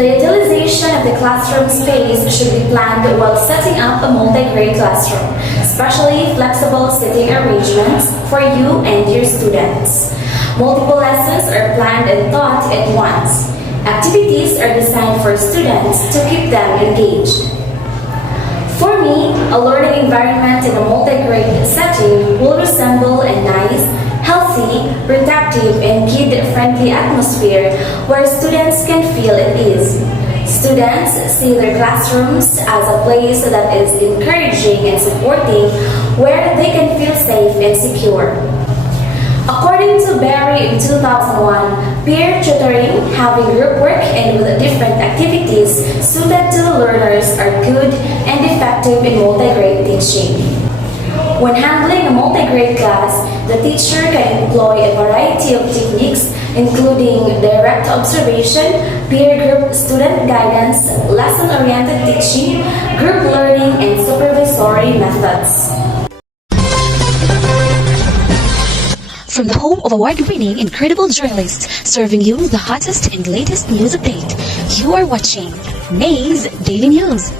The utilization of the classroom space should be planned while setting up a multi-grade classroom, especially flexible seating arrangements for you and your students. Multiple lessons are planned and taught at once. Activities are designed for students to keep them engaged. For me, a learning environment in a multi-grade setting will resemble a nice, healthy, productive, and kid-friendly atmosphere where students can feel at ease. Students see their classrooms as a place that is encouraging and supporting, where they can feel safe and secure. According to Berry in 2001, peer tutoring, having group work, and with different activities suited to the learners are good and effective in multi-grade teaching. When handling a multi-grade class, the teacher can employ a variety of techniques including direct observation, peer group student guidance, lesson-oriented teaching, group learning, and supervisory methods. From the home of award-winning incredible journalists serving you the hottest and latest news update, you are watching May's Daily News.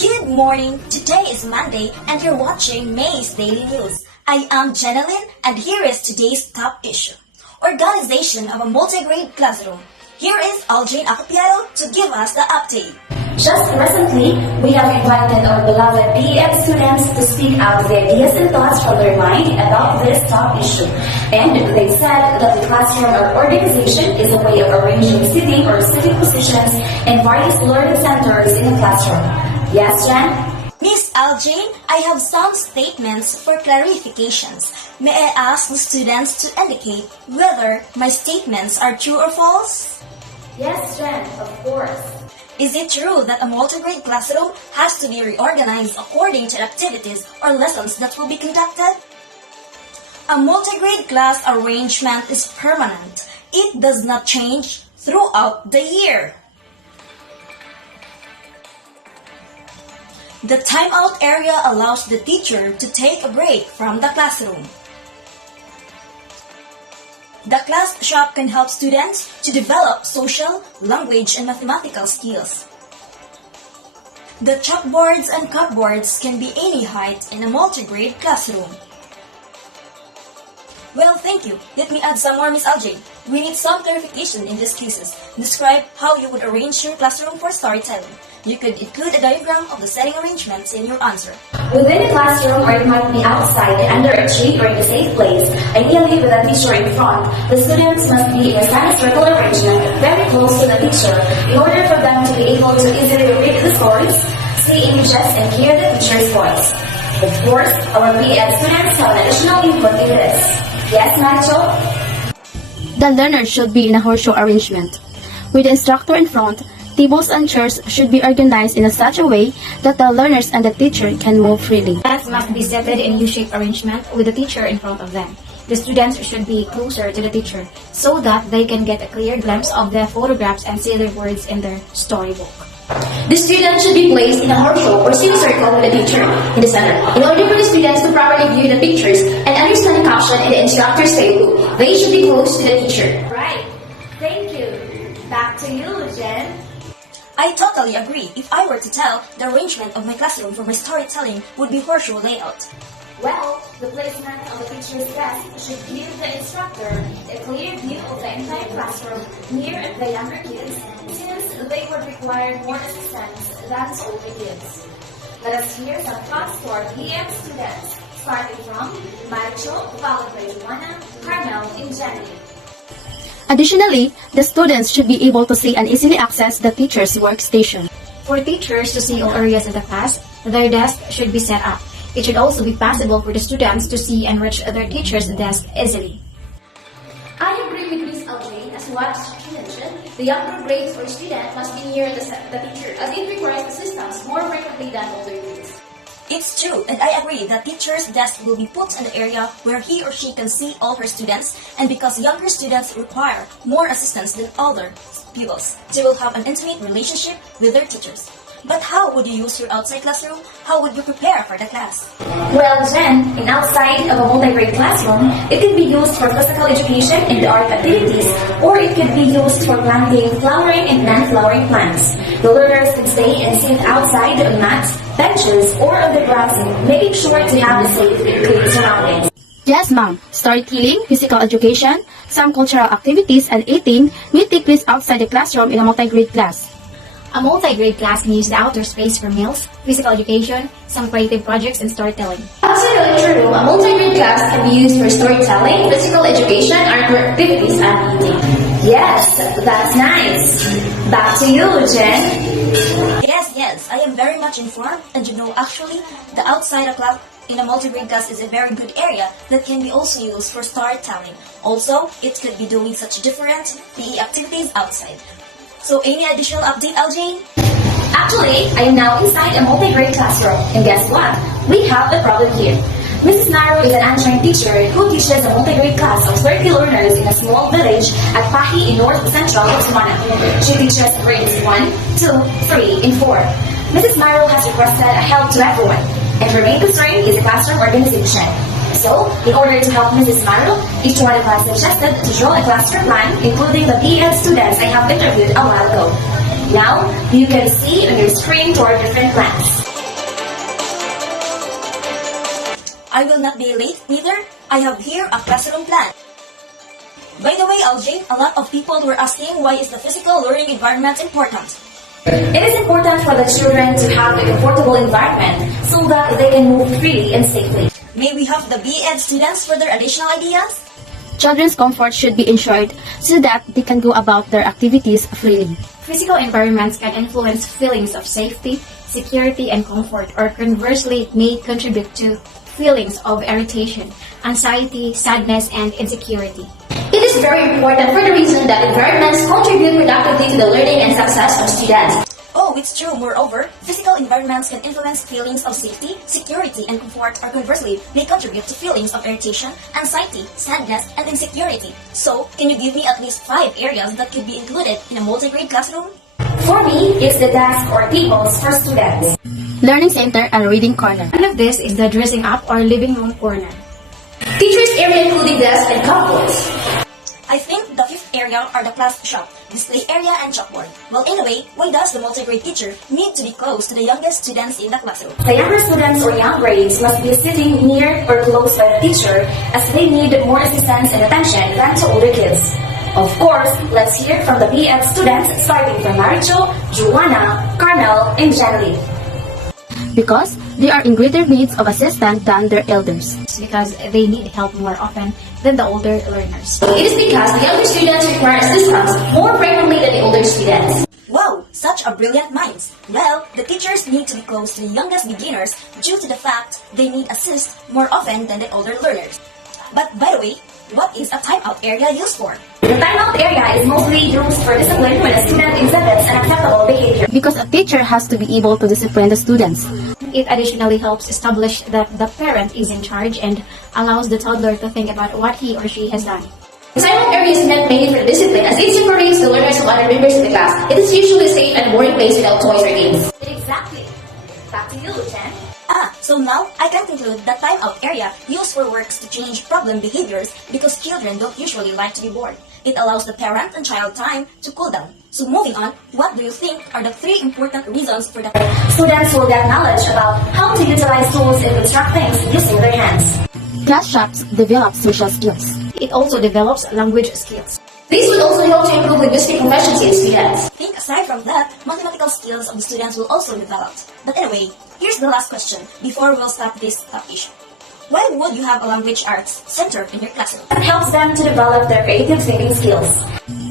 Good morning. Today is Monday and you're watching May's Daily News. I am Jenalyn and here is today's top issue. Organization of a multi-grade classroom. Here is Aljane Acapiado to give us the update. Just recently, we have invited our beloved PEM students to speak out their ideas and thoughts from their mind about this top issue. And they said that the classroom or organization is a way of arranging seating or sitting positions in various learning centers in the classroom. Yes, Jen? Miss Aljane, I have some statements for clarifications. May I ask the students to indicate whether my statements are true or false? Yes, Jen, of course. Is it true that a multi-grade classroom has to be reorganized according to activities or lessons that will be conducted? A multi-grade class arrangement is permanent. It does not change throughout the year. The timeout area allows the teacher to take a break from the classroom. The class shop can help students to develop social, language, and mathematical skills. The chalkboards and cupboards can be any height in a multi-grade classroom. Well, thank you. Let me add some more, Miss Aljane. We need some clarification in these cases. Describe how you would arrange your classroom for storytelling. You could include a diagram of the setting arrangements in your answer. Within a classroom, or it might be outside under a tree or in a safe place, ideally with a teacher in front, the students must be in a semicircle arrangement very close to the teacher in order for them to be able to easily read the stories, see images, and hear the teacher's voice. Of course, our PED students have an additional input in this. Yes, Nacho? The learners should be in a horseshoe arrangement. With the instructor in front, tables and chairs should be organized in such a way that the learners and the teacher can move freely. Desks must be seated in U-shaped arrangement with the teacher in front of them. The students should be closer to the teacher so that they can get a clear glimpse of their photographs and see their words in their storybook. The students should be placed in a horseshoe or semicircle with the teacher in the center. In order for the students to properly view the pictures and understand the caption in the instructor's textbook, they should be close to the teacher. Right. Thank you. Back to you, Jen. I totally agree. If I were to tell, the arrangement of my classroom for my storytelling would be horseshoe layout. Well, the placement of the teacher's desk should give the instructor a clear view of the entire classroom near the younger kids, since they would require more assistance than older kids. Let us hear some thoughts to our PEM students, starting from Maricho, followed by Juana, Carmel, and Jenny. Additionally, the students should be able to see and easily access the teacher's workstation. For teachers to see all areas of the class, their desk should be set up. It should also be possible for the students to see and reach their teacher's desk easily. I agree with Miss Aljane as what she mentioned. The younger grades or student must be near the teacher as it requires assistance more frequently than older grades. It's true, and I agree that teacher's desk will be put in the area where he or she can see all her students, and because younger students require more assistance than older pupils, they will have an intimate relationship with their teachers. But how would you use your outside classroom? How would you prepare for the class? Well, Jen, in outside of a multi-grade classroom, it can be used for physical education and art activities, or it could be used for planting flowering and non-flowering plants. The learners can stay and sit outside on mats, benches, or on the grass, making sure to have a safe and clean surroundings. Yes, ma'am. Storytelling, physical education, some cultural activities, and eating may take place outside the classroom in a multi-grade class. A multi-grade class can use the outer space for meals, physical education, some creative projects, and storytelling. Absolutely true. A multi-grade class can be used for storytelling, physical education, artwork activities, and eating. Yes, that's nice. Back to you, Jen. Yes, I am very much informed, and actually, the outside of class in a multi-grade class is a very good area that can be also used for storytelling. Also, it could be doing such different PE activities outside. So, any additional update, Aljane? Actually, I am now inside a multi-grade classroom, and guess what? We have a problem here. Mrs. Naro is an answering teacher who teaches a multi-grade class of 30 learners in a small village at Pahi in North Central Botswana. She teaches grades 1, 2, 3, and 4. Mrs. Naro has requested a help to everyone, and her main concern is the classroom organization. So, in order to help Mrs. Maro, each one of us suggested to draw a classroom plan, including the BEd students I have interviewed a while ago. Now, you can see on your screen to our different plans. I will not be late neither. I have here a classroom plan. By the way, Aljane, a lot of people were asking why is the physical learning environment important? It is important for the children to have a comfortable environment so that they can move freely and safely. May we have the BEd students for their additional ideas? Children's comfort should be ensured so that they can go about their activities freely. Physical environments can influence feelings of safety, security, and comfort, or conversely may contribute to feelings of irritation, anxiety, sadness, and insecurity. It is very important for the reason that environments contribute productively to the learning and success of students. Oh, it's true. Moreover, physical environments can influence feelings of safety, security, and comfort, or conversely, may contribute to feelings of irritation, anxiety, sadness, and insecurity. So, can you give me at least 5 areas that could be included in a multi-grade classroom? For me, it's the desk or tables for students. Learning center and reading corner. One of this is the dressing up or living room corner. Teachers' area including desks and cupboards. I think the 5th area are the class shop, display area, and chalkboard. Well, anyway, why does the multi-grade teacher need to be close to the youngest students in the classroom? The younger students or young grades must be sitting near or close by the teacher as they need more assistance and attention than to older kids. Of course, let's hear from the BEd students starting from Maricho, Joanna, Carmel, and Janeline. Because they are in greater needs of assistance than their elders. Because they need help more often than the older learners. It is because the younger students require assistance more frequently than the older students. Wow, such a brilliant minds. Well, the teachers need to be close to the youngest beginners due to the fact they need assist more often than the older learners. But by the way, what is a timeout area used for? The timeout area is mostly used for discipline when a student exhibits unacceptable behavior. Because a teacher has to be able to discipline the students. It additionally helps establish that the parent is in charge and allows the toddler to think about what he or she has done. The timeout area is meant mainly for discipline as it separates the learners from other members of the class. It is usually a safe and boring place without toys or games. Exactly. Back to you, Jen. So now I can conclude the timeout area used for works to change problem behaviors because children don't usually like to be bored. It allows the parent and child time to cool down. So moving on, what do you think are the 3 important reasons for the Students will get knowledge about how to utilize tools and construct things using their hands. Class shops develop social skills. It also develops language skills. These would also help to improve linguistic proficiency in students. I think aside from that, mathematical skills of the students will also develop. But anyway, here's the last question before we'll stop this issue. Why would you have a language arts center in your classroom? It helps them to develop their creative thinking skills.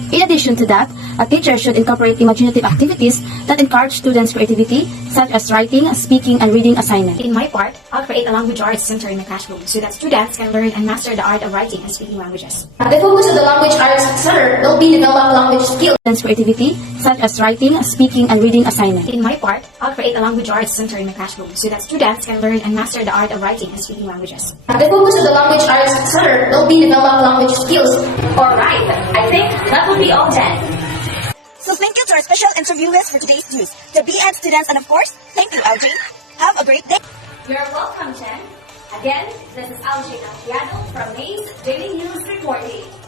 In addition to that, a teacher should incorporate imaginative activities that encourage students' creativity, such as writing, speaking, and reading assignments. In my part, I'll create a language arts center in the classroom so that students can learn and master the art of writing and speaking languages. The focus of the Language Arts Center will be develop language skills. Students' creativity, such as writing, speaking, and reading assignments. In my part, I'll create a language arts center in the classroom so that students can learn and master the art of writing and speaking languages. The focus of the Language Arts Center will be develop language skills. Alright, I think that would be all, Jen. So thank you to our special interviewers for today's news, the BN students, and of course, thank you, LJ. Have a great day. You're welcome, Jen. Again, this is Algina Piano from Maze Daily News Reporting.